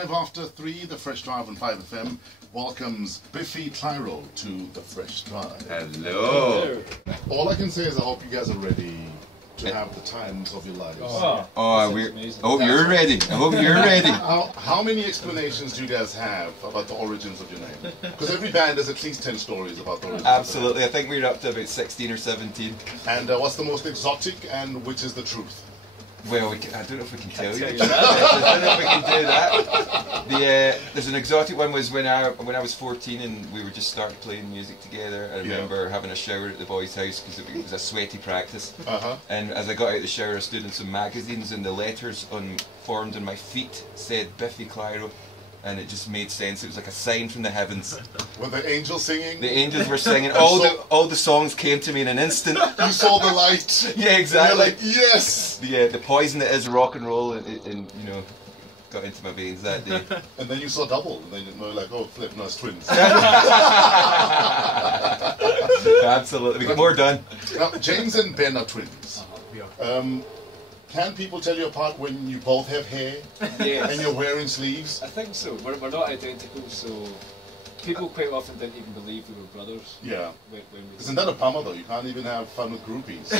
5 after 3, the Fresh Drive on 5FM welcomes Biffy Clyro to the Fresh Drive. Hello. All I can say is I hope you guys are ready to have the times of your lives. You're ready. I hope you're ready. How many explanations do you guys have about the origins of your name? Because every band has at least 10 stories about the origins. Absolutely. I think we're up to about 16 or 17. And what's the most exotic and which is the truth? Well, I don't know if we can tell you. I don't know if we can do that. There's an exotic one was when I was 14 and we were just starting playing music together. I remember having a shower at the boys' house because it was a sweaty practice. And as I got out of the shower, I stood in some magazines and the letters formed on my feet said Biffy Clyro. And it just made sense. It was like a sign from the heavens. Were the angels singing? The angels were singing. All the songs came to me in an instant. You saw the light. Yeah, exactly. You're like, yes. The poison that is rock and roll, and you know, got into my veins that day. And then you saw double. And then you were like, oh, flip, no, it's twins. Absolutely. We got more done. Now, James and Ben are twins. Can people tell you apart when you both have hair and you're wearing sleeves? I think so. We're not identical, so people quite often didn't even believe we were brothers. Yeah. Isn't that a bummer though? You can't even have fun with groupies.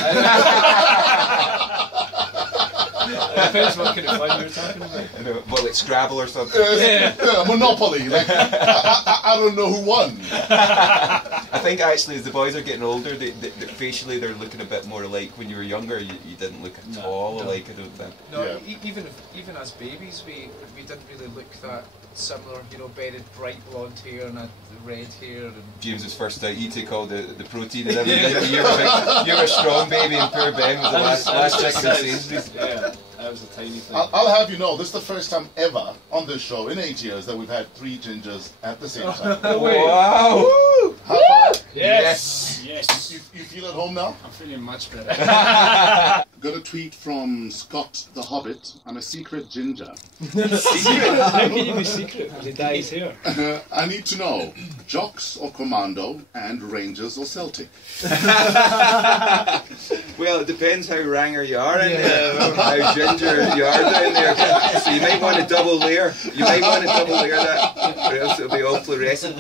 Depends what kind of fun you're talking about. Well, like Scrabble or something. Yeah, Monopoly. Like, I don't know who won. I think actually as the boys are getting older, facially they're looking a bit more alike. When you were younger, you didn't look at all alike, I don't think. No, even as babies, we didn't really look that similar. You know, Ben had bright blonde hair and had red hair. And James was first out. You take all the protein and everything. You were a strong baby, and poor Ben was the last chicken in Sainsbury's. Yeah, that was a tiny thing. I'll have you know, this is the first time ever on this show in 8 years that we've had 3 gingers at the same time. Wow! High five. Yes! You feel at home now? I'm feeling much better. Got a tweet from Scott the Hobbit. I'm a secret ginger. How can you be secret? Because he dyes hair. I need to know, Jocks or Commando and Rangers or Celtic? Well, it depends how ranger you are in there, how ginger you are down there. So you might want to double layer. You might want to double layer that, or else it'll be all fluorescent.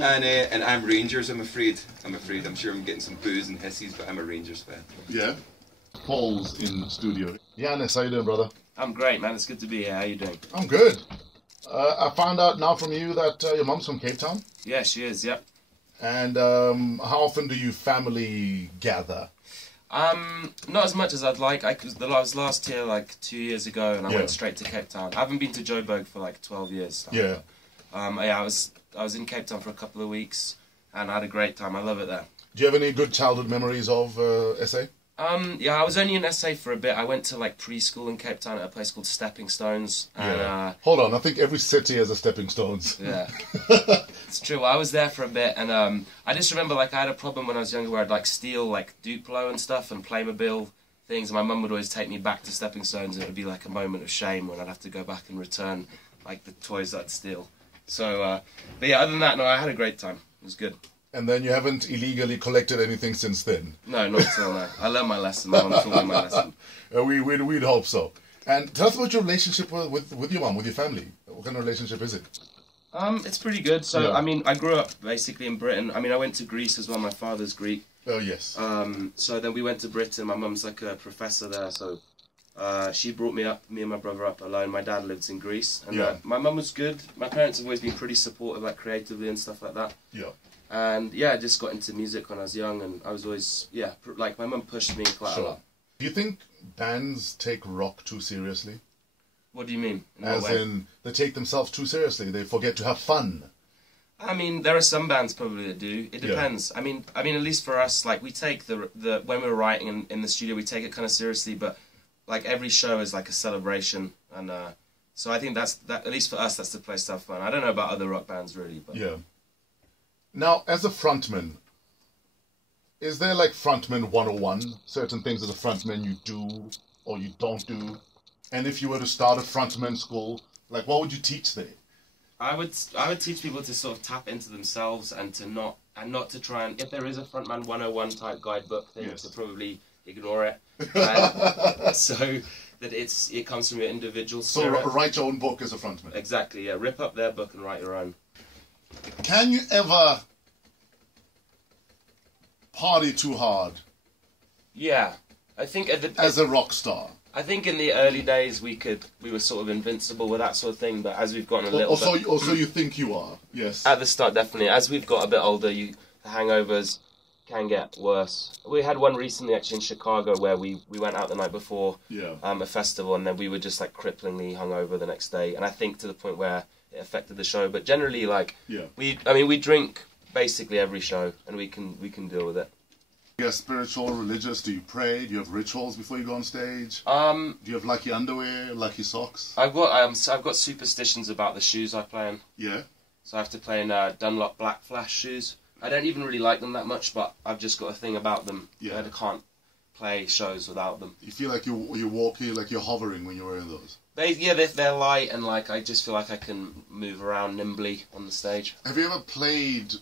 And I'm Rangers, I'm afraid. I'm sure I'm getting some boos and hissies, but I'm a Rangers fan. Yeah. Foals in studio. Giannis, how you doing, brother? I'm great, man. It's good to be here. How you doing? I'm good. I found out now from you that your mom's from Cape Town. Yeah, she is. Yep. And how often do you family gather? Not as much as I'd like. I was last here like 2 years ago, and I went straight to Cape Town. I haven't been to Joburg for like 12 years. So. Yeah. I was in Cape Town for a couple of weeks, and I had a great time. I love it there. Do you have any good childhood memories of SA? Yeah, I was only in SA for a bit. I went to like preschool in Cape Town at a place called Stepping Stones. And, hold on, I think every city has a Stepping Stones. Yeah, it's true. I was there for a bit, and I just remember like I had a problem when I was younger where I'd like steal like Duplo and stuff and Playmobil things. And my mum would always take me back to Stepping Stones, and it would be like a moment of shame when I'd have to go back and return like the toys that I'd steal. So, but yeah, other than that, no, I had a great time. It was good. And then you haven't illegally collected anything since then? No, not until now. I learned my lesson. My mum taught me my lesson. We'd hope so. And tell us about your relationship with your mum, with your family. What kind of relationship is it? It's pretty good. So, I mean, I grew up basically in Britain. I mean, I went to Greece as well. My father's Greek. Oh, yes. So then we went to Britain. My mum's like a professor there, so she brought me and my brother up alone. My dad lives in Greece. And my mum was good. My parents have always been pretty supportive, like creatively and stuff like that. Yeah. And yeah, I just got into music when I was young, and I was always, like my mum pushed me quite a lot. Do you think bands take rock too seriously? What do you mean? As in, they take themselves too seriously, they forget to have fun. I mean, there are some bands probably that do. It depends. I mean, at least for us, like we take the when we're writing in the studio, we take it kind of seriously, but like every show is like a celebration, and so I think that at least for us, that's the place to have fun. I don't know about other rock bands really, but yeah. Now, as a frontman, is there like frontman 101? Certain things as a frontman you do or you don't do? And if you were to start a frontman school, like what would you teach there? I would teach people to sort of tap into themselves and to not to try and, if there is a frontman 101 type guidebook thing, to probably ignore it. So that it comes from your individual So spirit. write your own book as a frontman. Exactly, yeah. Rip up their book and write your own. Can you ever party too hard Yeah, I think as a rock star? I think in the early days we were sort of invincible with that sort of thing, but as we've gotten a little bit... Also you think you are, yes. At the start, definitely. As we've got a bit older, the hangovers can get worse. We had one recently, actually, in Chicago, where we went out the night before a festival, and then we were just, like, cripplingly hungover the next day, and I think to the point where it affected the show. But generally, like, we drink basically every show, and we can deal with it. You're spiritual, religious. Do you pray? Do you have rituals before you go on stage? Do you have lucky underwear, lucky socks? I've got superstitions about the shoes I play in. Yeah. So I have to play in Dunlop Black Flash shoes. I don't even really like them that much, but I've just got a thing about them. Yeah. I can't play shows without them. You feel like you're walking, like you're hovering when you're wearing those. They're light, and like I just feel like I can move around nimbly on the stage. Have you ever played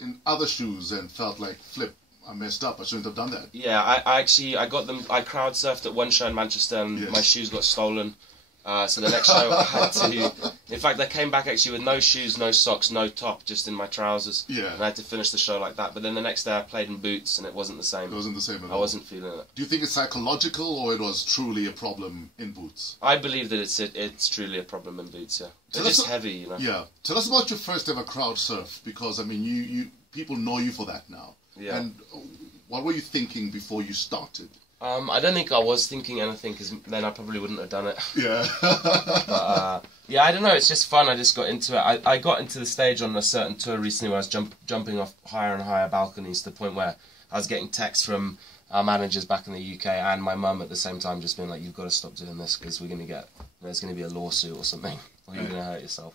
in other shoes and felt like, flip, I messed up, I shouldn't have done that? Yeah, I got them. I crowd surfed at one show in Manchester, and my shoes got stolen. So the next show I had to... In fact, I came back actually with no shoes, no socks, no top, just in my trousers. Yeah. And I had to finish the show like that. But then the next day I played in boots, and it wasn't the same. It wasn't the same at all. I wasn't feeling it. Do you think it's psychological, or it was truly a problem in boots? I believe that it's truly a problem in boots, yeah. They're just heavy, you know. Yeah. Tell us about your first ever crowd surf, because, I mean, you people know you for that now. Yeah. And what were you thinking before you started? I don't think I was thinking anything, because then I probably wouldn't have done it. Yeah. But, yeah, I don't know, it's just fun. I just got into it. I got into the stage on a certain tour recently where I was jumping off higher and higher balconies to the point where I was getting texts from our managers back in the UK and my mum at the same time just being like, you've got to stop doing this because there's going to be a lawsuit or something, or you're going to hurt yourself.